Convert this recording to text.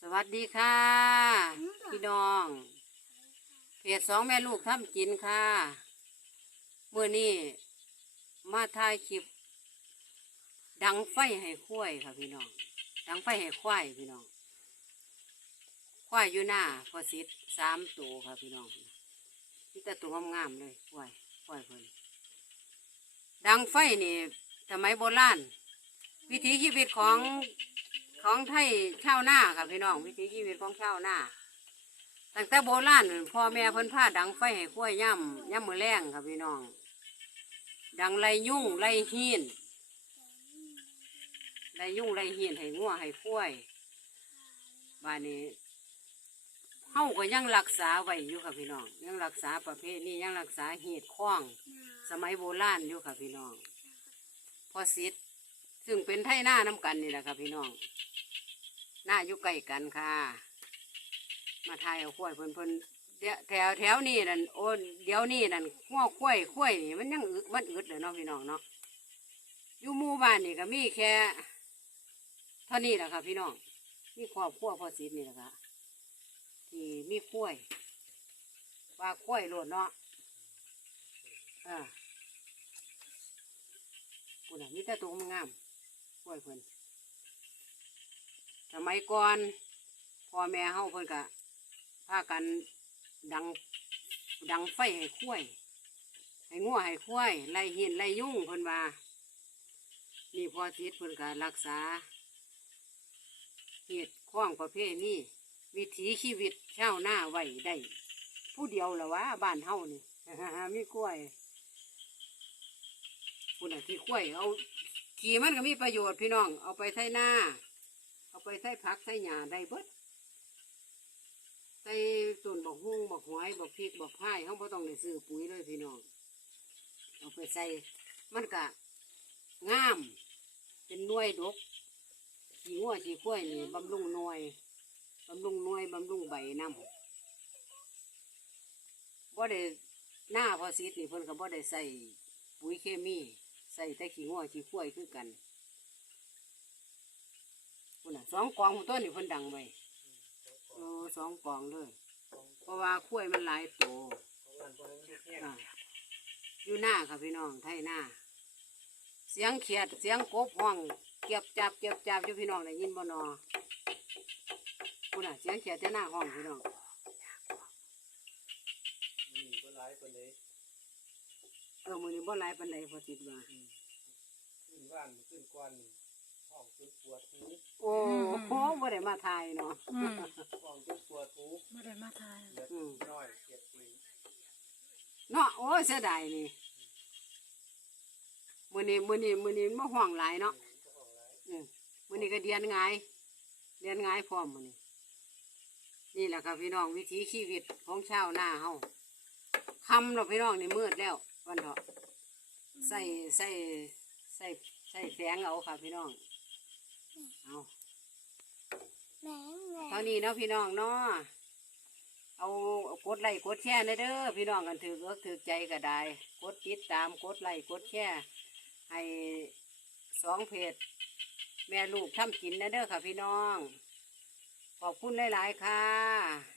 สวัสดีค่ะ พี่น้องเพจสองแม่ลูกทำกินค่ะเมื่อนี้มาถ่ายคลิป ดังไฟให้ควายค่ะพี่น้อง ดังไฟให้ควายพี่น้อง ควายอยู่หน้าพอสิทธิ์สามตัวค่ะพี่น้องนี่แต่ตัวงามๆเลยควายควายเพิ่นดังไฟนี่สมัยโบราณวิถีชีวิตของ ของไทยชาวนาค่ะพี่น้องวิถีชีวิตของชาวนาตั้งแต่โบราณพ่อแม่เพิ่นพาดังไฟให้ขั้วย่ำย่ำมือแรงค่ะพี่น้อง ดังไรยุ่งไรหีนไรยุ่งไรหีนให้งัวให้ขั้วบ้านนี้เฮาก็ยังรักษาไว้อยู่ค่ะพี่น้อง ยังรักษาประเพณียังรักษาเหตุข้อง สมัยโบราณอยู่ค่ะพี่น้องพอสิทธิ์ ซึ่งเป็นไทยหน้าน้ำกันนี่แหละค่ะพี่น้อง หน้าอยู่ใกล้กันค่ะ มาทายเอาข้วยเพิ่นเพิ่นเดี๋ยวแถวแถวนี้นั่นโอนเดี๋ยวนี้นั่นง้อข้วยข้วยนี่มันยังอึดมันอึดเลยเนาะพี่น้องเนาะอยู่หมู่บ้านนี่ก็มีแค่เท่านี้แหละค่ะพี่น้องมีครอบครัวพ่อสิทนี่แหละค่ะที่มีข้วยว่าข้วยโลดเนาะอ่าปุ่นน่ะมีแต่ตัวงาม ๆข้วยเพิ่นสมัยก่อนพ่อแม่เฮาเพิ่นก็พากันดังดังไฟให้คุ้ยให้งัวให้คุ้ยไล่หินไล่ยุ่งเพิ่นว่านี่พอทิศเพิ่นก็รักษาเหตุข้องประเภทนี้วิถีชีวิตชาวนาไว้ได้ ผู้เดียวละวะบ้านเฮานี่มีกล้วยคุณน่ะที่กล้วยเอา ขี่มันก็มีประโยชน์พี่น้อง เอาไปใช้หน้า เอาไปใส่ผักใส่หญ้าได้เบิดใส่ต้นบักฮุ้งบักหอยบักพริกบักพายเขาบ่ต้องได้ซื้อปุ๋ยเลยพี่น้อง เอาไปใส่มันก็งาม เป็นน่วยดกขี้งัวขี้ข้วยนี่บำรุงน่วยบำรุงน่วยบำรุงใบน้ำบ่ได้หน้าพอซีดนี่เพิ่นก็บ่ได้ใส่ปุ๋ยเคมี ใส่แต่ขี้งัวขี้ข้วยคือกันพุ่นน่ะสองกองพุ่นต้นนี่เพิ่นดังไว้โอ้สองกองเลย เพราะว่าข้วยมันหลายโตอ่าอยู่หน้าค่ะพี่น้องไทยหน้า เสียงเขียดเสียงกบห้อง เก็บจับเก็บจับอยู่พี่น้องได้ยินบ่นอพุ่นน่ะเสียงเขียดแต่หน้าห้องพี่น้องนี่ก็ร้ายคนเลย เออมือนี้บ่หลายปานใดพอติดว่าขึ้นบ้านขึ้นก้อนนี่ห้องจนปวดหูโอ้โหบ่ได้มาทายเนาะอืมห้องจนปวดหูไม่ได้มาทายเลือดน้อยเจ็บปีเนาะโอ้ยเสียดายนี่มื้อนี้มื้อนี้มื้อนี้มาห้องหลายเนาะอืมมื้อนี้ก็เดียนไงายเดียนไงายพร้อมมื้อนี้นี่แหละครับพี่น้องวิถีชีวิตของชาวนาเฮาคำเนาะพี่น้องนี่มืดแล้ว วันเถาะใส่ใส่ใส่ใส่แสงเอาค่ะพี่น้อง เอาเท่านี้เนาะพี่น้องเนาะเอากดไลค์กดแชร์นะเด้อพี่น้องกันถือเอิกถือใจก็ได้กดติดตามกดไลค์กดแชร์ให้สองเพจแม่ลูกทำกินนะเด้อค่ะพี่น้อง ขอบคุณหลาย ๆ ค่ะ